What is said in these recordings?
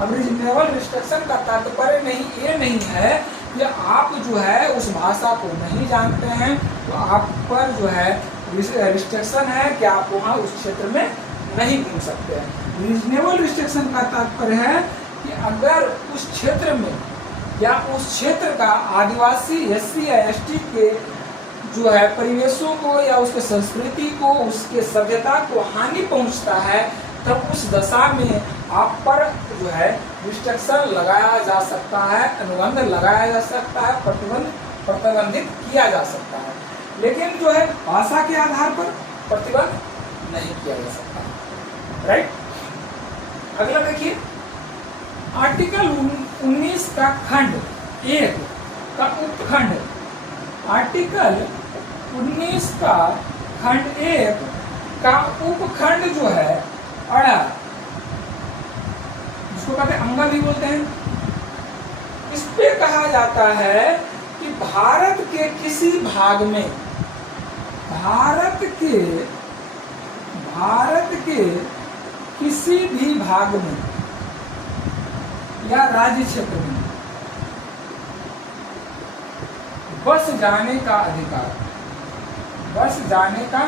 अब reasonable restriction का तात्पर्य ये नहीं है कि आप जो है उस भाषा को नहीं जानते हैं तो आप पर जो है रिस्ट्रिक्शन है कि आप वहाँ उस क्षेत्र में नहीं घूम सकते हैं। रीजनेबल रिस्ट्रिक्शन का तात्पर्य है कि अगर उस क्षेत्र में या उस क्षेत्र का आदिवासी एससी या एसटी के जो है परिवेशों को या उसके संस्कृति को उसके सभ्यता को हानि पहुंचता है तब उस दशा में आप पर जो है रिस्ट्रिक्शन लगाया जा सकता है, अनुबंध लगाया जा सकता है, प्रतिबंधित किया जा सकता है, लेकिन जो है भाषा के आधार पर प्रतिबंध नहीं किया जा सकता। राइट, अगला देखिए आर्टिकल 19 का खंड 1 का उपखंड, आर्टिकल 19 का खंड 1 का उपखंड जो है अड़ा, जिसको कहते हैं अंगा भी बोलते हैं, इस पे कहा जाता है कि भारत के किसी भाग में, भारत के किसी भी भाग में या राज्य क्षेत्र में बस जाने का अधिकार, बस जाने का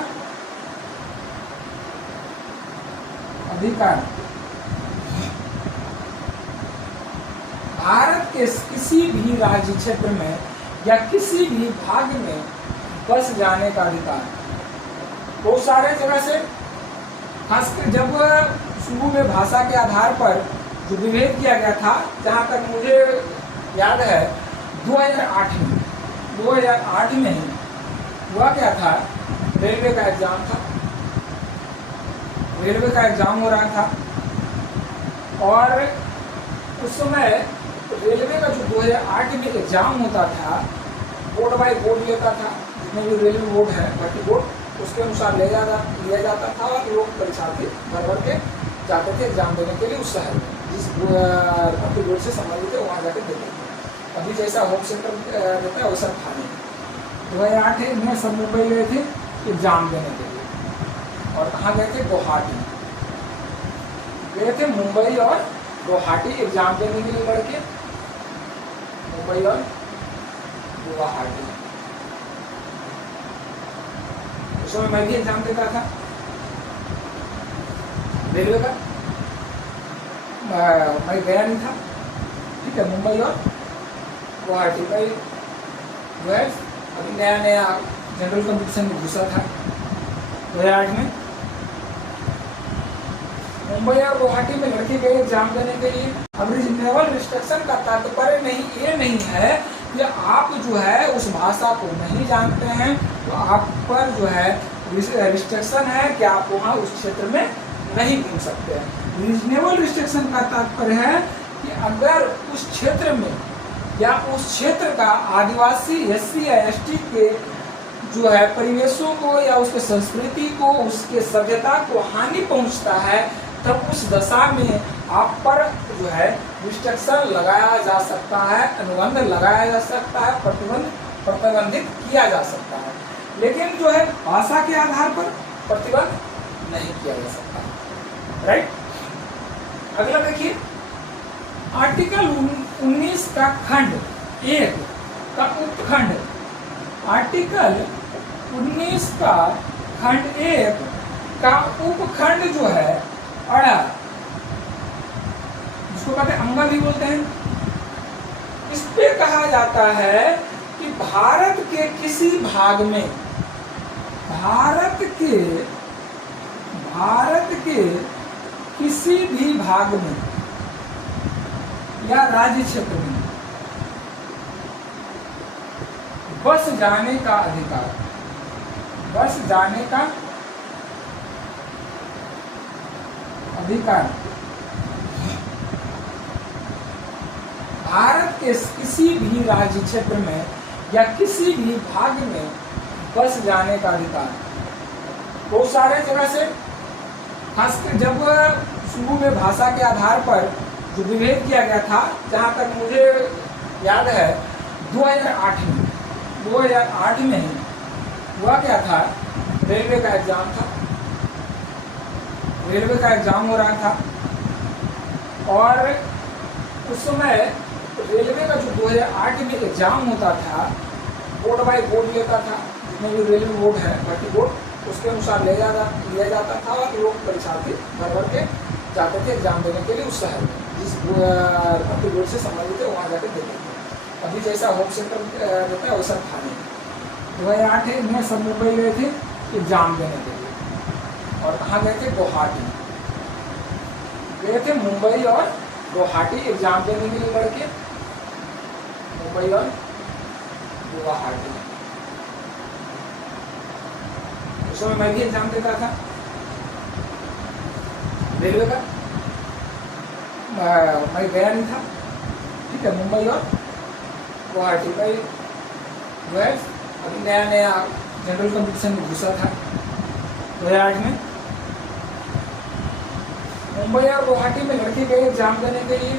अधिकार भारत के किसी भी राज्य क्षेत्र में या किसी भी भाग में बस जाने का अधिकार। बहुत सारे जगह से खासकर जब शुरू में भाषा के आधार पर जो विभेद किया गया था, जहाँ तक मुझे याद है 2008 में हुआ क्या था, रेलवे का एग्जाम था, रेलवे का एग्जाम हो रहा था और उस समय रेलवे का जो 2008 में एग्जाम होता था बोर्ड बाय बोर्ड लेता था, जितने भी रेलवे बोर्ड है भर्ती बोर्ड उसके अनुसार लिया जाता था और लोग परीक्षार्थी भर के जाते थे एग्जाम देने के लिए उस शहर में जिस भर्ती बोर्ड से संबंधित है वहाँ जाकर देते थे। अभी जैसा होम सेंटर देता है वैसा था नहीं। 2008 में सब मुंबई गए थे एग्जाम देने के लिए और कहाँ गए थे, गुवाहाटी गए थे, मुंबई और गुवाहाटी एग्जाम देने के लिए लड़के, मुंबई और गुवाहाटी। उस समय मैं भी एग्जाम देता था रेलवे का, मैं गया नहीं था, ठीक है, मुंबई और गुवाहाटी का अभी नया जनरल कंपटीशन में घुसा था 2008 में। मुंबई और गुवाहाटी में लड़के गए एग्जाम देने के लिए। अब रीजनेबल रिस्ट्रिक्शन का तात्पर्य ये नहीं है कि आप जो है उस भाषा को नहीं जानते हैं तो आप पर जो है रिस्ट्रिक्शन है कि आप वहाँ उस क्षेत्र में नहीं घूम सकते हैं। रीजनेबल रिस्ट्रिक्शन का तात्पर्य है कि अगर उस क्षेत्र में या उस क्षेत्र का आदिवासी एससी या एसटी के जो है परिवेशों को या उसके संस्कृति को उसके सभ्यता को हानि पहुंचता है तब उस दशा में आप पर जो है रिस्ट्रिक्शन लगाया जा सकता है, अनुबंध लगाया जा सकता है, प्रतिबंधित किया जा सकता है, लेकिन जो है भाषा के आधार पर प्रतिबंध नहीं किया जा सकता। राइट, अगला देखिए आर्टिकल 19 का खंड 1 का उपखंड, आर्टिकल 19 का खंड 1 का उपखंड जो है अड़ा, जिसको कहते हैं अंगा भी बोलते हैं, इस पे कहा जाता है कि भारत के किसी भाग में, भारत के किसी भी भाग में या राज्य क्षेत्र में बस जाने का अधिकार, बस जाने का अधिकार भारत के किसी भी राज्य क्षेत्र में या किसी भी भाग में बस जाने का अधिकार। बहुत सारे जगह से खासकर जब शुरू में भाषा के आधार पर जो विभेद किया गया था, जहाँ तक मुझे याद है 2008 में हुआ क्या था, रेलवे का एग्जाम था, रेलवे का एग्जाम हो रहा था और उस समय रेलवे का जो 2008 में एग्जाम होता था, बोर्ड बाई बोर्ड लेता था, जितने भी रेलवे बोर्ड है भर्ती बोर्ड, उसके अनुसार लिया जाता था और लोग परीक्षार्थी भर भर के जाते थे एग्जाम देने के लिए उस शहर में, जिस भर्ती बोर्ड से संबंधित है वहाँ जाकर देते थे। अभी जैसा होम सेंटर रहता है वैसा था नहीं। 2008 में सब मुंबई गए थे एग्जाम देने के लिए, और कहाँ गए थे? गुवाहाटी गए थे, मुंबई और गुवाहाटी एग्जाम देने के लिए लड़के, मुंबई और गुवाहाटी। उस समय मैं भी एग्जाम देता था रेलवे का, मैं गया नहीं था, ठीक है। मुंबई और गुवाहाटी का जो है अभी नया नया जनरल कंपटीशन में घुसा था 2008 में। मुंबई और गुवाहाटी में लड़के गए एग्जाम देने के लिए।